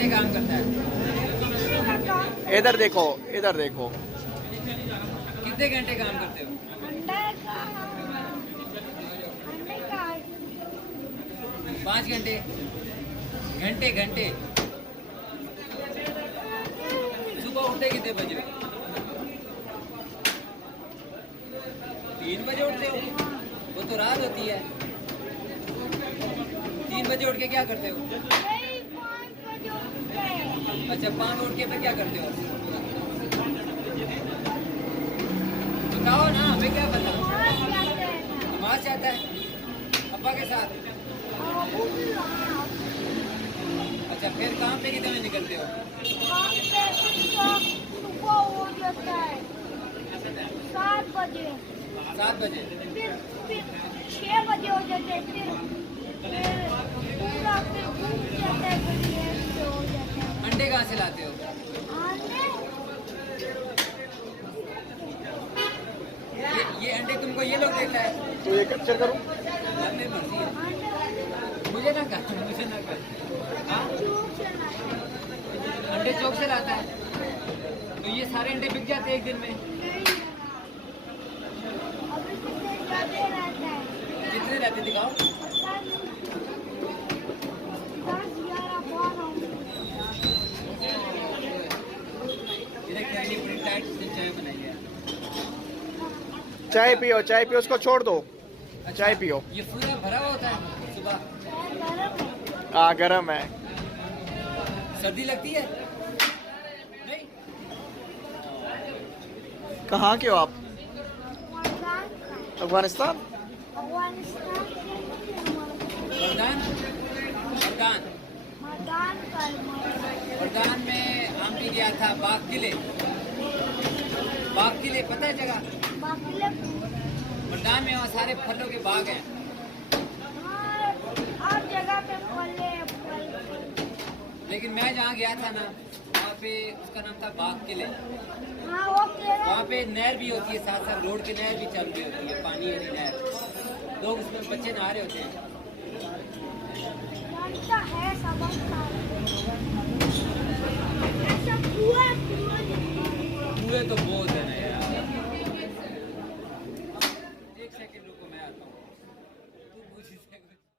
घंटे काम करता है? इधर देखो, इधर देखो। कितने घंटे काम करते हो? 5 घंटे? घंटे घंटे। सुबह उठते कितने बजे? 3 बजे उठते हो? वो तो रात होती है। 3 बजे उठ के क्या करते हो? अच्छा, 5 उठ के फिर क्या करते हो? बताओ ना, हमें क्या पता। नमाज जाता है अब्बा के साथ? अच्छा, फिर काम पे कितने बजे निकलते हो? 7 बजे। 7 बजे। फिर 6 बजे हो जाते हैं, फिर पूरा फिर घूम जाता है, फिर लेट से हो जाता है। अंडे कहाँ से लाते हो? आने ये अंडे तुमको ये लोग देता है? तो ये कैप्चर करूं? अपनी मर्जी है। मुझे ना कर, मुझे ना कर। हाँ? अंडे चौक से लाता है? तो ये सारे अंडे बिक जाते हैं एक दिन में? अभी कितने ज्यादा रहता है? कितने रहते दिखाओ? 10, 11, 12। इधर कैंडी पूरी टाइट से चाय बनाई है। चाय पियो, चाय पियो, उसको छोड़ दो। अच्छा, चाय पियो। ये पूरा भरा हुआ होता है सुबह? गरम है। हाँ, गरम है। सर्दी लगती है? नहीं? कहाँ के हो आप? मर्दान अफगानिस्तान? अफगानिस्तान से मर्दान? मर्दान? मर्दान कल मर्दान में हम भी गया था बाग किले। बाग किले पता है जगह? बाकी लोग मर्दान में वहाँ सारे फलों के बाग हैं। हर जगह पे फल है, फल। लेकिन मैं जहाँ गया था ना, वहाँ पे उसका नाम था बाग किले। हाँ, वो केरल वहाँ पे नहर भी होती है, साथ साथ रोड की नहर भी चल रही होती है, पानी वाली नहर। लोग उसमें बच्चे नहा रहे होते हैं। जानता है सबक का। ऐसा कुआं कुएं तो बहुत है ना